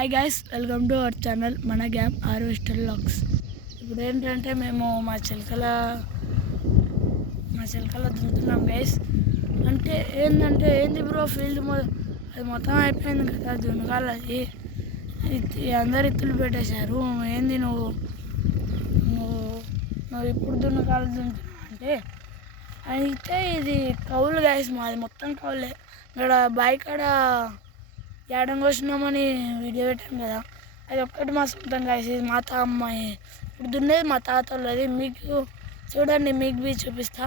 Hi guys, welcome to our channel మన gap harvester vlogs. ఇప్పుడు ఏంటంటే మేము మా చిలకల దున్నుతున్నాం గైస్. అంటే ఏంది బ్రో ఫీల్డ్ అది మొత్తం అయిపోయింది కదా, దున్నకాలు అది అందరు ఇత్తులు పెట్టేశారు. ఏంది నువ్వు ఇప్పుడు దున్నకాలు దున్నుతున్నావు అంటే, అయితే ఇది కౌలు గైస్, మాది మొత్తం కౌలే. ఇక్కడ బాయ్ కాడ ఏడం కోసినామని వీడియో పెట్టాం కదా, అది ఒక్కటి మా సొంతం గైస్. ఇది మా అమ్మాయి ఇప్పుడు దున్నేది మా తాత వాళ్ళది. మీకు చూడండి, మీకు బీ చూపిస్తా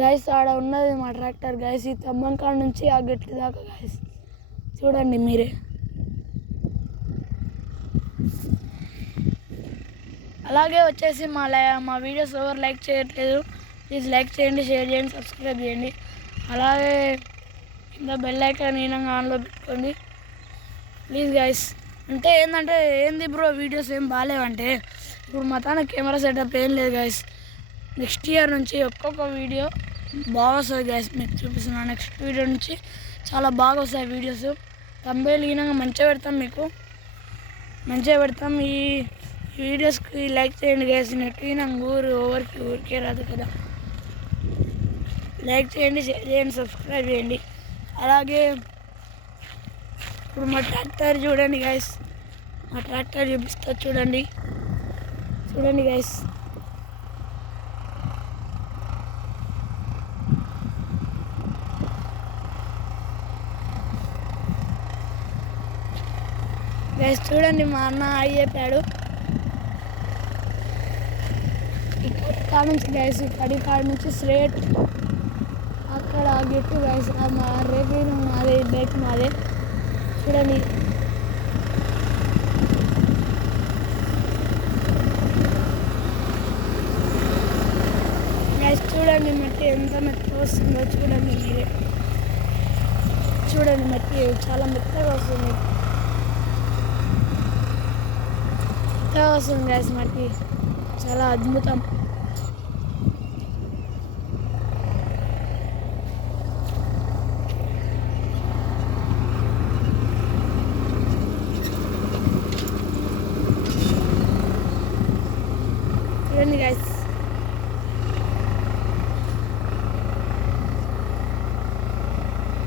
గైస్. ఆడ ఉన్నది మా ట్రాక్టర్ గైస్, ఈ తమ్మం కాడ నుంచి ఆ గట్టి దాకా గైస్, చూడండి మీరే. అలాగే వచ్చేసి మా వీడియోస్ ఎవరు లైక్ చేయట్లేదు, ప్లీజ్ లైక్ చేయండి, షేర్ చేయండి, సబ్స్క్రైబ్ చేయండి. అలాగే కింద బెల్ ఐకాన్ ఆన్లో పెట్టుకోండి ప్లీజ్ గైస్. అంటే ఏంది బ్రో వీడియోస్ ఏం బాగాలేవంటే, ఇప్పుడు మా తాన కెమెరా సెటప్ ఏం లేదు గైస్. నెక్స్ట్ ఇయర్ నుంచి ఒక్కొక్క వీడియో బాగా వస్తుంది గైస్, మీకు చూపిస్తున్నాను. నెక్స్ట్ వీడియో నుంచి చాలా బాగా వస్తాయి వీడియోస్. తంబేలు మంచిగా పెడతాం, మీకు మంచిగా పెడతాం. ఈ వీడియోస్కి లైక్ చేయండి గైస్. నెట్ ఊరికే రాదు కదా. లైక్ చేయండి, షేర్ చేయండి, సబ్స్క్రైబ్ చేయండి. అలాగే ఇప్పుడు మా ట్రాక్టర్ చూడండి గైస్, మా ట్రాక్టర్ చూపిస్తా చూడండి గైస్. చూడండి, మా అన్న చెప్పాడు ఇక్కడ కాడ నుంచి గైస్, ఇక్కడి కాడ నుంచి స్ట్రేట్ అక్కడ గెట్టు గైస్. మా రేపు మాదే, బైక్ మాదే. చూడండి గైస్, చూడండి మట్టి ఎంత మెత్తగా వస్తుందో చూడండి మీరే. చూడండి మట్టి చాలా మెత్తగా వస్తుంది గైస్. మట్టి చాలా అద్భుతం. చూడండి గైస్,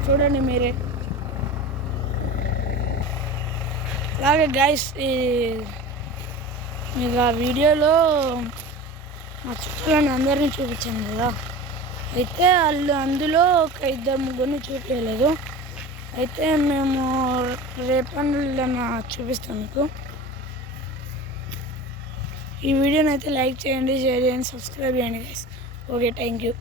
చూడండి మీరే. అలాగే గైస్, మీకు ఆ వీడియోలో మా చుట్టాలని అందరినీ చూపించాను కదా, అయితే అందులో ఒక 2-3 చూపించలేదు. అయితే మేము రేపన్నా చూపిస్తాం మీకు. ఈ వీడియోని అయితే లైక్ చేయండి, షేర్ చేయండి, సబ్స్క్రైబ్ చేయండి గైస్. Okay, thank you.